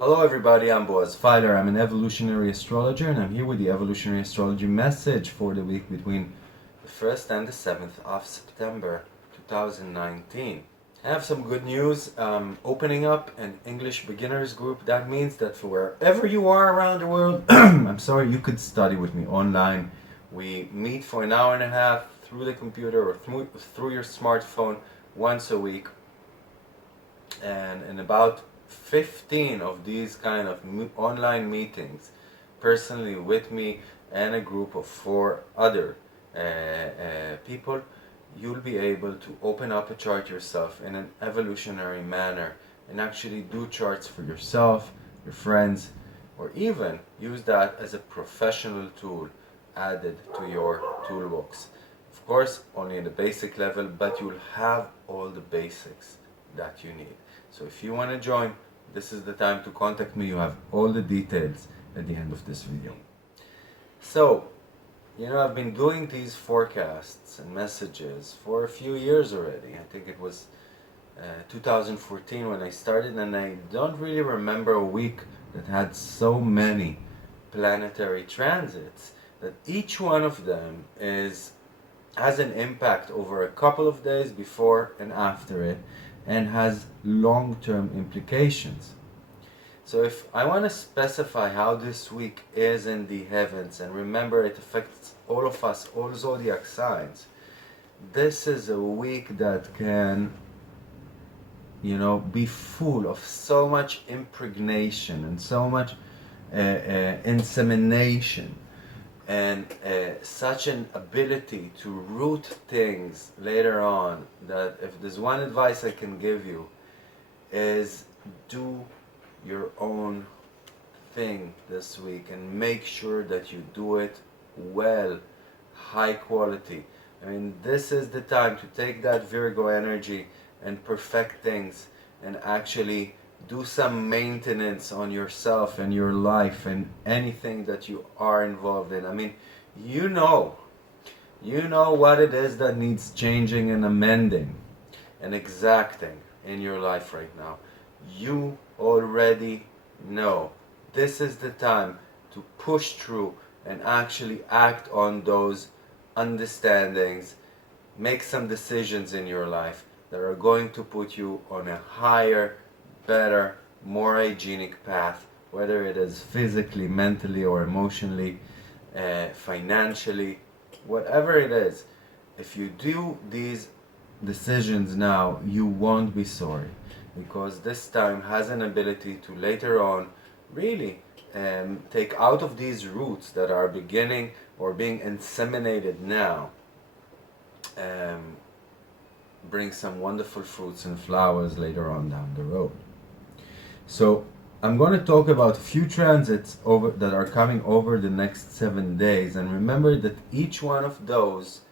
Hello everybody, I'm Boaz Fyler. I'm an evolutionary astrologer and I'm here with the evolutionary astrology message for the week between the 1st and the 7th of September 2019. I have some good news. Opening up an English beginners group. That means that for wherever you are around the world, you could study with me online. We meet for an hour and a half through the computer or through your smartphone once a week. And in about 15 of these kind of online meetings, personally with me and a group of 4 other people, you'll be able to open up a chart yourself in an evolutionary manner and actually do charts for yourself, your friends, or even use that as a professional tool added to your toolbox. Of course, only in the basic level, but you'll have all the basics that you need. So if you want to join, this is the time to contact me. You have all the details at the end of this video. So, I've been doing these forecasts and messages for a few years already. I think it was 2014 when I started, and I don't really remember a week that had so many planetary transits, that each one of them has an impact over a couple of days before and after it, and has long-term implications. So if I want to specify how this week is in the heavens, and remember it affects all of us, all zodiac signs, this is a week that can, be full of so much impregnation and so much insemination, and such an ability to root things later on, that if there's one advice I can give you, is do your own thing this week and make sure that you do it well, high quality. This is the time to take that Virgo energy and perfect things and actually do some maintenance on yourself and your life and anything that you are involved in. You know what it is that needs changing and amending and exacting in your life right now. You already know. This is the time to push through and actually act on those understandings. Make some decisions in your life that are going to put you on a higher, better, more hygienic path, whether it is physically, mentally, or emotionally, financially, whatever it is. If you do these decisions now, you won't be sorry, because this time has an ability to later on really take out of these roots that are beginning or being inseminated now, bring some wonderful fruits and flowers later on down the road. So I'm going to talk about a few transits that are coming over the next 7 days, and remember that each one of those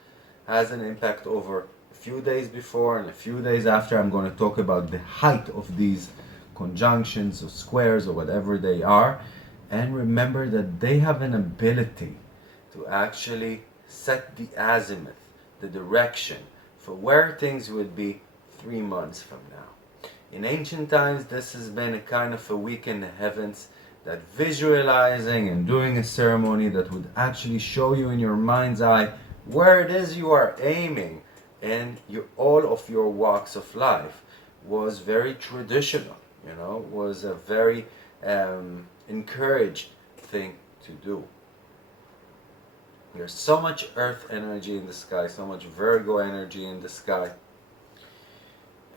has an impact over a few days before and a few days after. I'm going to talk about the height of these conjunctions or squares or whatever they are, and remember that they have an ability to actually set the azimuth, the direction for where things would be 3 months from now. In ancient times, this has been a kind of a week in the heavens, that visualizing and doing a ceremony that would actually show you in your mind's eye where it is you are aiming in all of your walks of life, was very traditional, was a very encouraged thing to do. There's so much earth energy in the sky, so much Virgo energy in the sky.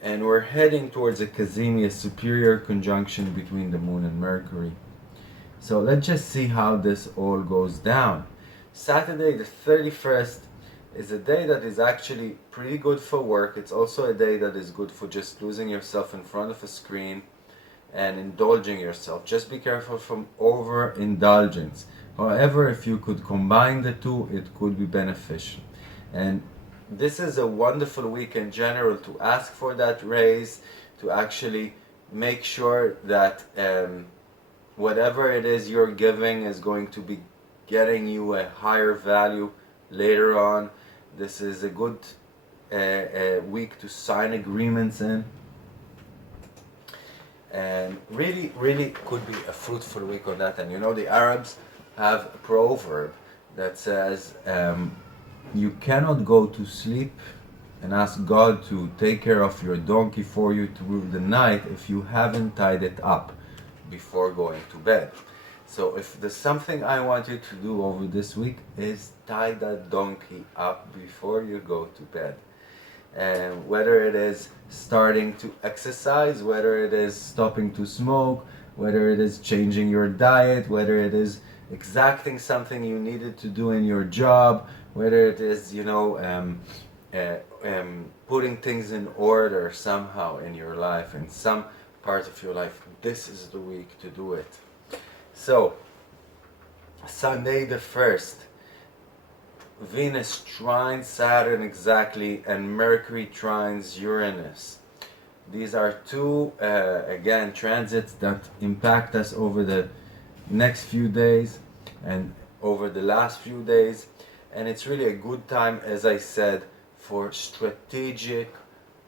And we're heading towards a Cazimi, a superior conjunction between the moon and Mercury. So let's just see how this all goes down. Saturday the 31st is a day that is actually pretty good for work. It's also a day that is good for just losing yourself in front of a screen and indulging yourself. Just be careful from overindulgence. However, if you could combine the two, it could be beneficial. And this is a wonderful week in general to ask for that raise, to actually make sure that whatever it is you're giving is going to be getting you a higher value later on. This is a good week to sign agreements in. And really could be a fruitful week on that. And you know, the Arabs have a proverb that says, you cannot go to sleep and ask God to take care of your donkey for you through the night if you haven't tied it up before going to bed. So if there's something I want you to do over this week, is tie that donkey up before you go to bed. And whether it is starting to exercise, whether it is stopping to smoke, whether it is changing your diet, whether it is exacting something you needed to do in your job, whether it is, putting things in order somehow in your life, in some part of your life, this is the week to do it. So, Sunday the 1st, Venus trines Saturn exactly, and Mercury trines Uranus. These are two, again, transits that impact us over the next few days and over the last few days. And it's really a good time, as I said, for strategic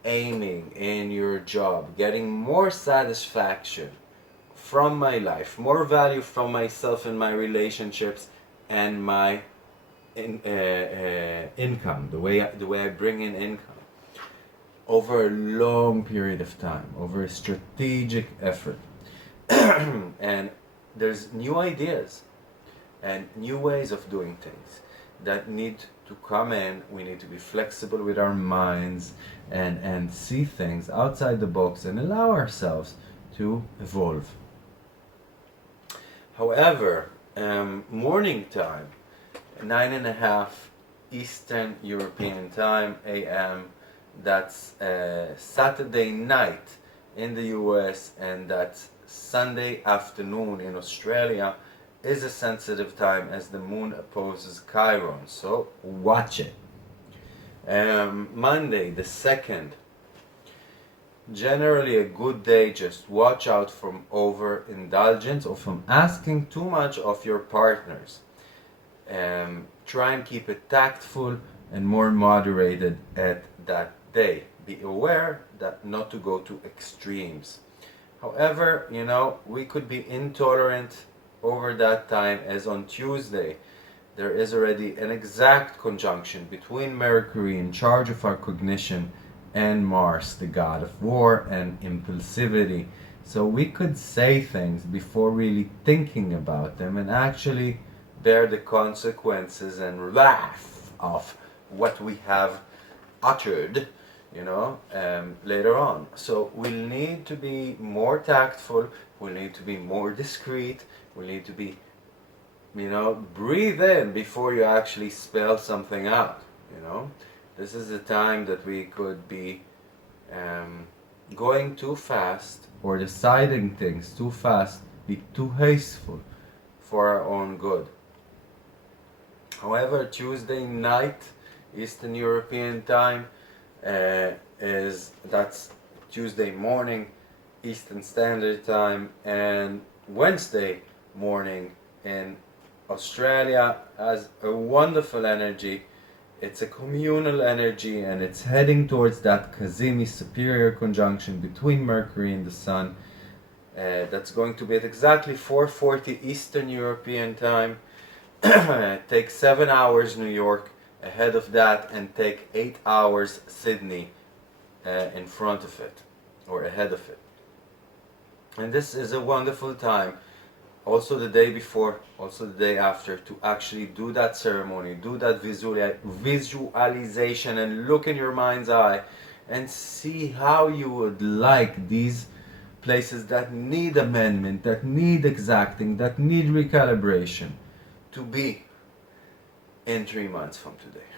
aiming in your job, getting more satisfaction from my life, more value from myself and my relationships and my income, the way I bring in income over a long period of time, over a strategic effort. And there's new ideas and new ways of doing things that need to come in. We need to be flexible with our minds and see things outside the box and allow ourselves to evolve. However, morning time, 9:30 Eastern European Time, AM, that's Saturday night in the US, and that's Sunday afternoon in Australia, is a sensitive time as the moon opposes Chiron, so watch it. Monday the 2nd, generally a good day. Just watch out from overindulgence or from asking too much of your partners. Try and keep it tactful and more moderated at that day. Be aware that not to go to extremes. However, we could be intolerant over that time, as on Tuesday there is already an exact conjunction between Mercury, in charge of our cognition, and Mars, the god of war and impulsivity. So we could say things before really thinking about them and actually bear the consequences and wrath of what we have uttered, later on. So we'll need to be more tactful, we'll need to be more discreet, we'll need to be, breathe in before you actually spell something out, This is the time that we could be going too fast or deciding things too fast, be too hasteful for our own good. However, Tuesday night, Eastern European Time, that's Tuesday morning, Eastern Standard Time, and Wednesday morning in Australia has a wonderful energy. It's a communal energy, and it's heading towards that Cazimi superior conjunction between Mercury and the Sun. That's going to be at exactly 4:40 Eastern European Time. Take 7 hours New York ahead of that, and take 8 hours Sydney in front of it, or ahead of it. And this is a wonderful time, also the day before, also the day after, to actually do that ceremony, do that visualization, and look in your mind's eye and see how you would like these places that need amendment, that need exacting, that need recalibration, to be in 3 months from today.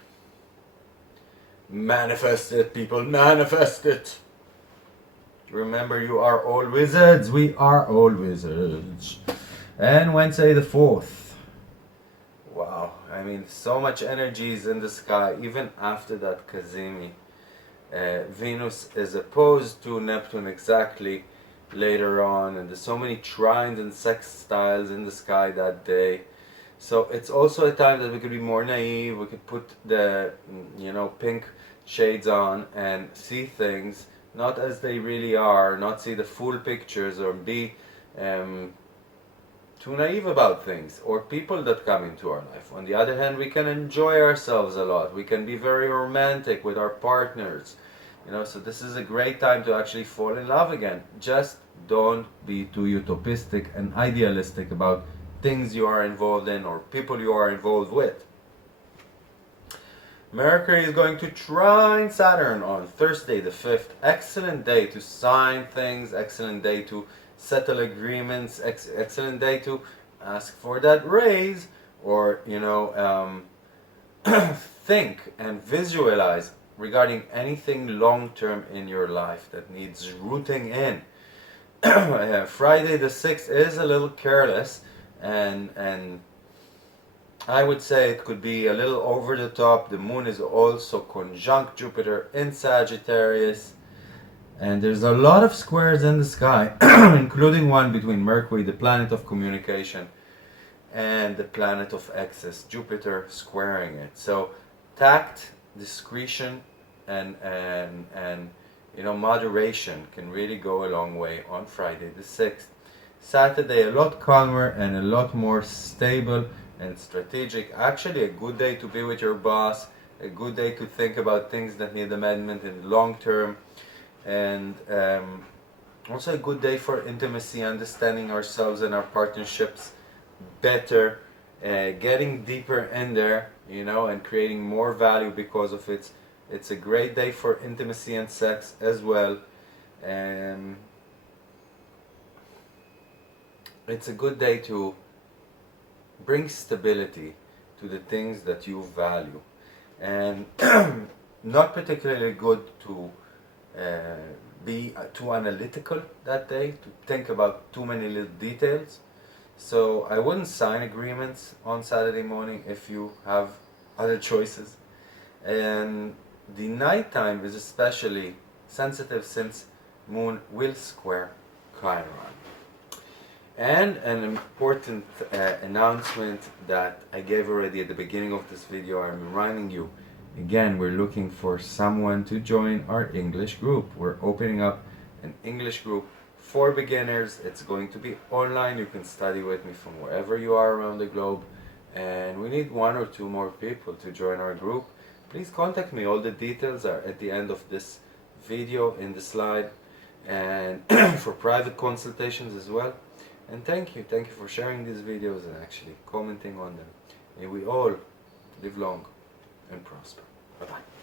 Manifest it, people, manifest it. Remember, you are all wizards. We are all wizards. And Wednesday the 4th. Wow, so much energy is in the sky, even after that Cazimi. Venus is opposed to Neptune exactly later on, and there's so many trines and sextiles in the sky that day. So it's also a time that we could be more naive, we could put the, pink shades on and see things not as they really are, not see the full pictures, or be too naive about things, or people that come into our life. On the other hand, we can enjoy ourselves a lot. We can be very romantic with our partners. So this is a great time to actually fall in love again. Just don't be too utopistic and idealistic about things you are involved in or people you are involved with. Mercury is going to trine Saturn on Thursday the 5th. Excellent day to sign things, excellent day to settle agreements, excellent day to ask for that raise, or think and visualize regarding anything long-term in your life that needs rooting in. Friday the 6th is a little careless, and I would say it could be a little over the top. The moon is also conjunct Jupiter in Sagittarius, and there's a lot of squares in the sky, including one between Mercury, the planet of communication, and the planet of excess, Jupiter squaring it. So tact, discretion, and moderation can really go a long way on Friday the 6th. Saturday, a lot calmer and a lot more stable and strategic. Actually a good day to be with your boss, a good day to think about things that need amendment in long term, and also a good day for intimacy, understanding ourselves and our partnerships better, getting deeper in there, and creating more value because of it. It's a great day for intimacy and sex as well. It's a good day to bring stability to the things that you value, and not particularly good to be too analytical that day, to think about too many little details. So I wouldn't sign agreements on Saturday morning if you have other choices. And the nighttime is especially sensitive since moon will square Chiron. And an important announcement that I gave already at the beginning of this video, I'm reminding you again, we're looking for someone to join our English group. We're opening up an English group for beginners. It's going to be online. You can study with me from wherever you are around the globe, and we need 1 or 2 more people to join our group. Please contact me. All the details are at the end of this video in the slide, and for private consultations as well. And thank you for sharing these videos and actually commenting on them. May we all live long and prosper. Bye bye.